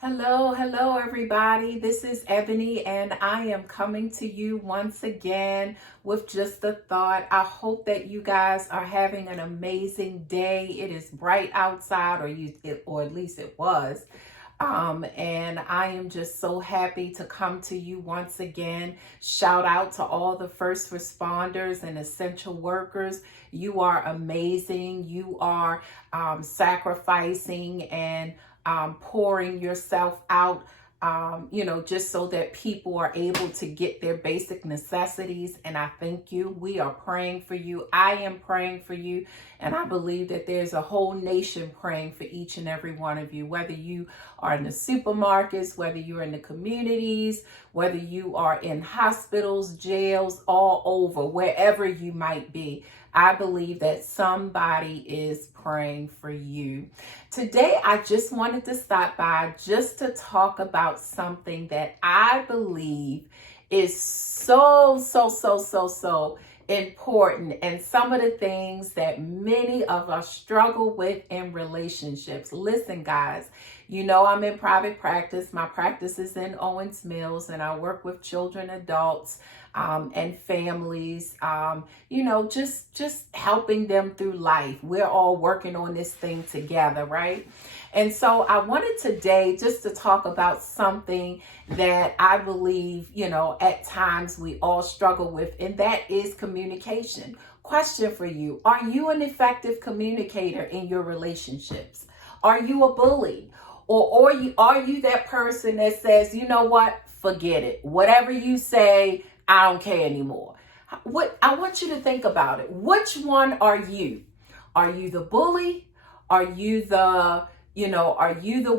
Hello, everybody. This is Ebony, and I am coming to you once again with just a thought. I hope that you guys are having an amazing day. It is bright outside, or at least it was. And I am just so happy to come to you once again. Shout out to all the first responders and essential workers. You are amazing. You are sacrificing and pouring yourself out, just so that people are able to get their basic necessities. And I thank you. We are praying for you. I am praying for you. And I believe that there's a whole nation praying for each and every one of you, whether you are in the supermarkets, whether you're in the communities, whether you are in hospitals, jails, all over, wherever you might be. I believe that somebody is praying for you. Today, I just wanted to stop by just to talk about something that I believe is so important, and some of the things that many of us struggle with in relationships. Listen, guys, I'm in private practice. My practice is in Owens Mills, and I work with children, adults, and families, just helping them through life. We're all working on this thing together, right? And so I wanted today just to talk about something that I believe, at times we all struggle with, and that is communication. Question for you: are you an effective communicator in your relationships? Are you a bully? Or are you that person that says, you know what, forget it. Whatever you say, I don't care anymore. I want you to think about it. Which one are you? Are you the bully? Are you the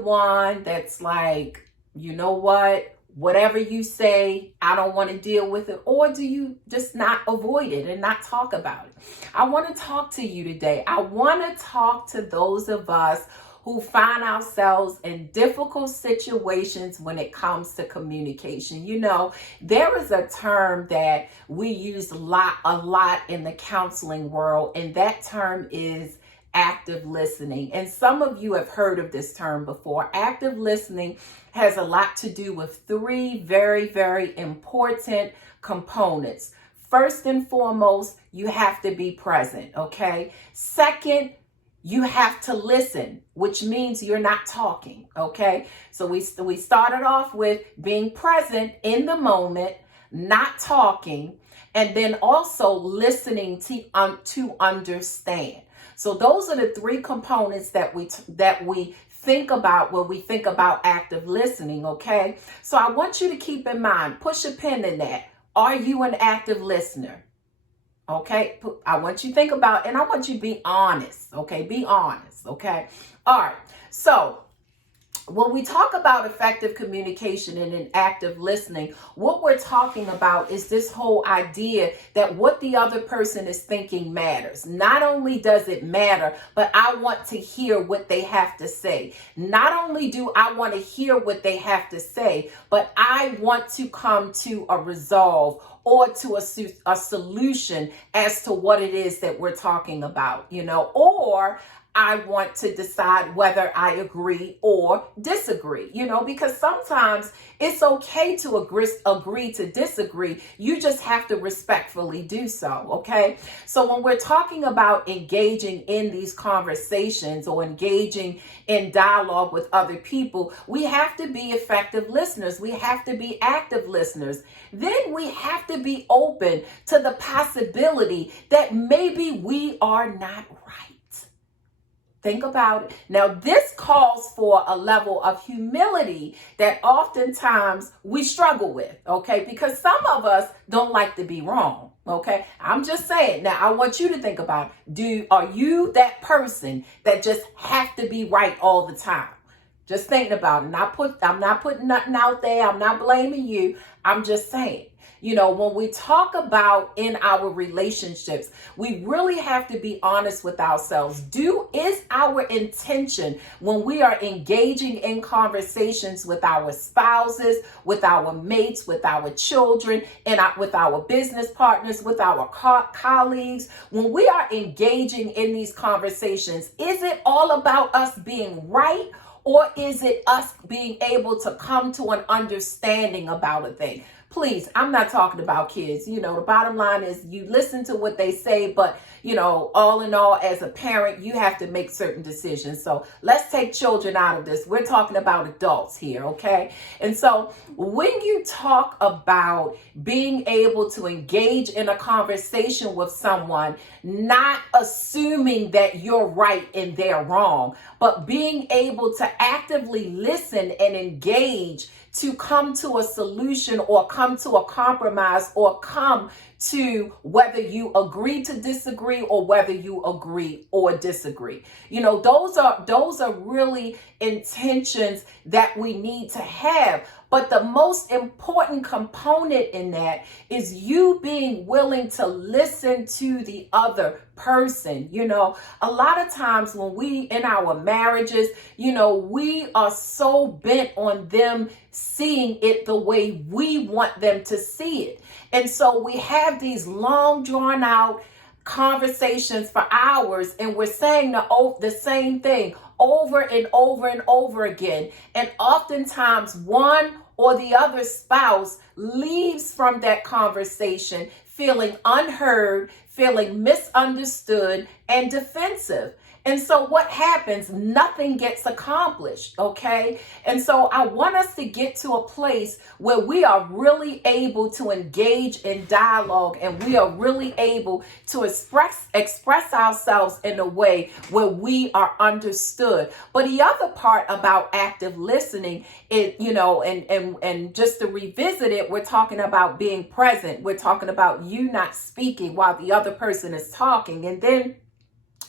one that's like, you know what? Whatever you say, I don't want to deal with it. Or do you just not avoid it and not talk about it? I want to talk to you today. I want to talk to those of us who find ourselves in difficult situations when it comes to communication. There is a term that we use a lot in the counseling world, and that term is active listening. And some of you have heard of this term before. Active listening has a lot to do with three very, very important components. First and foremost, you have to be present, okay? Second, you have to listen, which means you're not talking, okay? So we started off with being present in the moment, not talking, and then also listening to understand. So those are the three components that we think about when we think about active listening, okay? So I want you to keep in mind, push a pin in that. Are you an active listener? Okay, I want you to think about, and I want you to be honest, okay? Be honest, okay? All right, so when we talk about effective communication and an active listening, what we're talking about is this whole idea that what the other person is thinking matters. Not only does it matter, but I want to hear what they have to say. Not only do I want to hear what they have to say, but I want to come to a resolve or to a solution as to what it is that we're talking about, or I want to decide whether I agree or disagree, because sometimes it's okay to agree to disagree. You just have to respectfully do so, okay? So when we're talking about engaging in these conversations or engaging in dialogue with other people, we have to be effective listeners. We have to be active listeners. Then we have to be open to the possibility that maybe we are not right. Think about it. Now, this calls for a level of humility that oftentimes we struggle with, okay? Because some of us don't like to be wrong, okay? I'm just saying. Now, I want you to think about, are you that person that just have to be right all the time? Just thinking about it. I'm not putting nothing out there. I'm not blaming you. I'm just saying. When we talk about in our relationships, we really have to be honest with ourselves. Is our intention when we are engaging in conversations with our spouses, with our mates, with our children, and with our business partners, with our colleagues, when we are engaging in these conversations, is it all about us being right? Or is it us being able to come to an understanding about a thing? Please, I'm not talking about kids. The bottom line is you listen to what they say, but, all in all, as a parent, you have to make certain decisions. So let's take children out of this. We're talking about adults here, okay? And so when you talk about being able to engage in a conversation with someone, not assuming that you're right and they're wrong, but being able to actively listen and engage to come to a solution or come to a compromise or come to whether you agree to disagree or whether you agree or disagree. Those are really intentions that we need to have. But the most important component in that is you being willing to listen to the other person. A lot of times when we in our marriages, we are so bent on them seeing it the way we want them to see it. And so we have these long drawn out conversations for hours, and we're saying the same thing over and over and over again. And oftentimes one or the other spouse leaves from that conversation feeling unheard, feeling misunderstood, and defensive. And so what happens? Nothing gets accomplished, okay? And so I want us to get to a place where we are really able to engage in dialogue, and we are really able to express ourselves in a way where we are understood. But the other part about active listening is, and just to revisit it, we're talking about being present. We're talking about you not speaking while the other person is talking. And then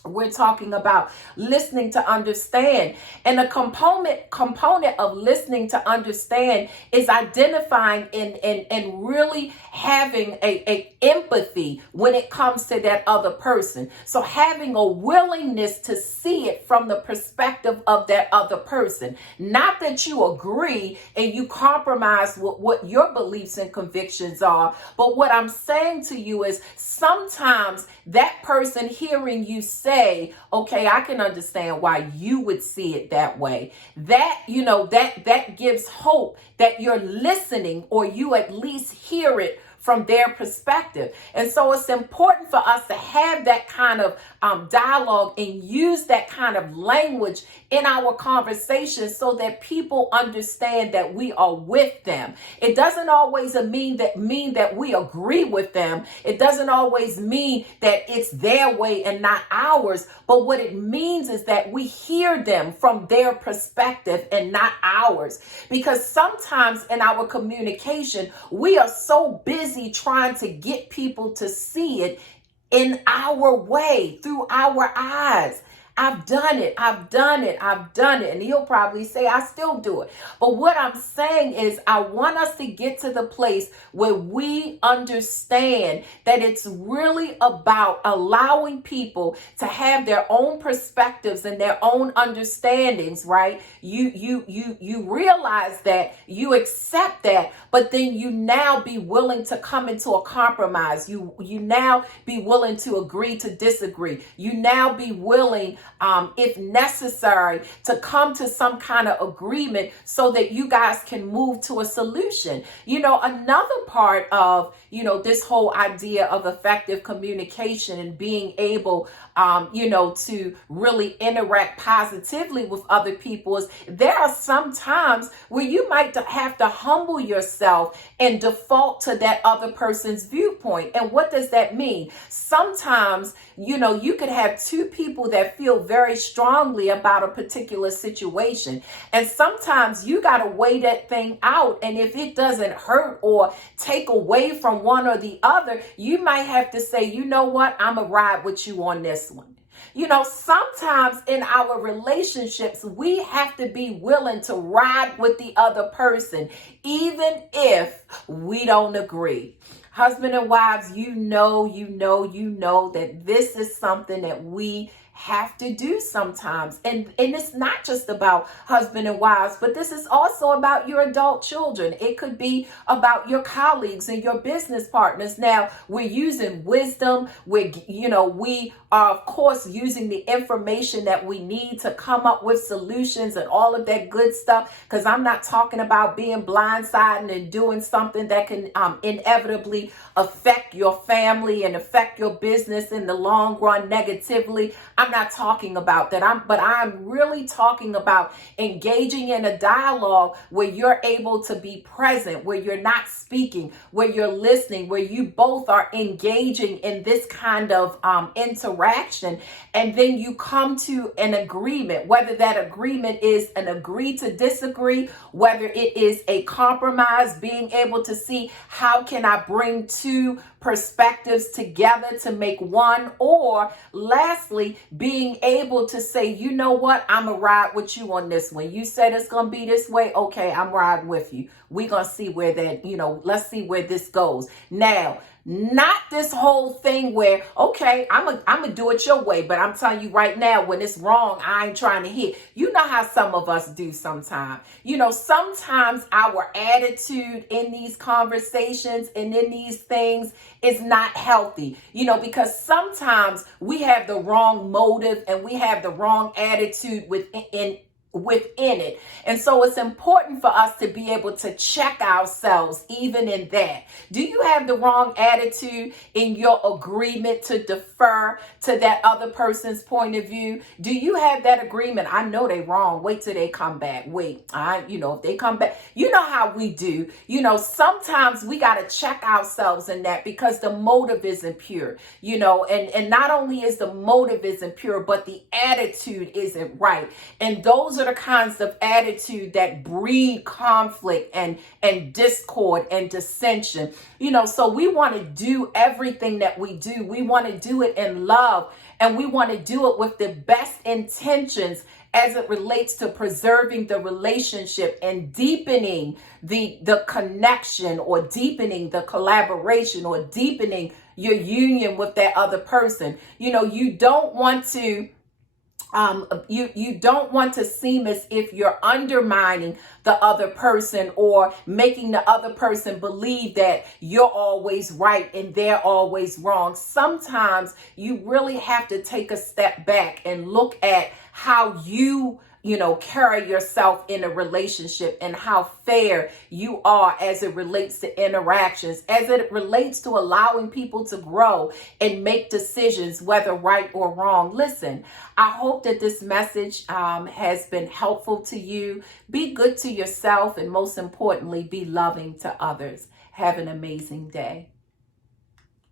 we're talking about listening to understand. And a component of listening to understand is identifying and really having a empathy when it comes to that other person. So having a willingness to see it from the perspective of that other person. Not that you agree and you compromise with what your beliefs and convictions are, but what I'm saying to you is sometimes that person hearing you say, okay, I can understand why you would see it that way. That gives hope that you're listening, or you at least hear it from their perspective. And so it's important for us to have that kind of dialogue and use that kind of language in our conversations so that people understand that we are with them. It doesn't always mean that we agree with them. It doesn't always mean that it's their way and not ours. But what it means is that we hear them from their perspective and not ours. Because sometimes in our communication, we are so busy trying to get people to see it in our way, through our eyes. I've done it. And he'll probably say, I still do it. But what I'm saying is, I want us to get to the place where we understand that it's really about allowing people to have their own perspectives and their own understandings, right? You realize that, you accept that, but then you now be willing to come into a compromise. You now be willing to agree to disagree. You now be willing, if necessary, to come to some kind of agreement so that you guys can move to a solution. Another part of, this whole idea of effective communication and being able, to really interact positively with other people is there are some times where you might have to humble yourself and default to that other person's viewpoint. And what does that mean? Sometimes, you could have two people that feel very strongly about a particular situation. And sometimes you got to weigh that thing out. And if it doesn't hurt or take away from one or the other, you might have to say, you know what, I'm going to ride with you on this one. Sometimes in our relationships, we have to be willing to ride with the other person, even if we don't agree. Husband and wives, you know that this is something that we have to do sometimes. And it's not just about husband and wives, but this is also about your adult children. It could be about your colleagues and your business partners. Now, we're using wisdom. We are, of course, using the information that we need to come up with solutions and all of that good stuff. Because I'm not talking about being blindsided and doing something that can inevitably affect your family and affect your business in the long run negatively. I'm not talking about that. But I'm really talking about engaging in a dialogue where you're able to be present, where you're not speaking, where you're listening, where you both are engaging in this kind of interaction. And then you come to an agreement, whether that agreement is an agree to disagree, whether it is a compromise, being able to see how can I bring two perspectives together to make one, or lastly, being able to say, you know what, I'm gonna ride with you on this one. You said it's gonna be this way. Okay, I'm riding with you. We're gonna see where that, let's see where this goes. Now, not this whole thing where, okay, I'm gonna do it your way, but I'm telling you right now, when it's wrong, I ain't trying to hit. You know how some of us do sometimes. Sometimes our attitude in these conversations and in these things is not healthy, because sometimes we have the wrong motive and we have the wrong attitude within it. And so it's important for us to be able to check ourselves even in that. Do you have the wrong attitude in your agreement to defer to that other person's point of view? Do you have that agreement? I know they wrong. Wait till they come back. If they come back, you know how we do. Sometimes we got to check ourselves in that because the motive isn't pure, and not only is the motive isn't pure, but the attitude isn't right. And those are the kinds of attitude that breed conflict and discord and dissension. So we want to do everything that we do. We want to do it in love, and we want to do it with the best intentions as it relates to preserving the relationship and deepening the connection, or deepening the collaboration, or deepening your union with that other person. You don't want to you don't want to seem as if you're undermining the other person or making the other person believe that you're always right and they're always wrong. Sometimes you really have to take a step back and look at how you carry yourself in a relationship and how fair you are as it relates to interactions, as it relates to allowing people to grow and make decisions, whether right or wrong. Listen, I hope that this message has been helpful to you. Be good to yourself, and most importantly, be loving to others. Have an amazing day.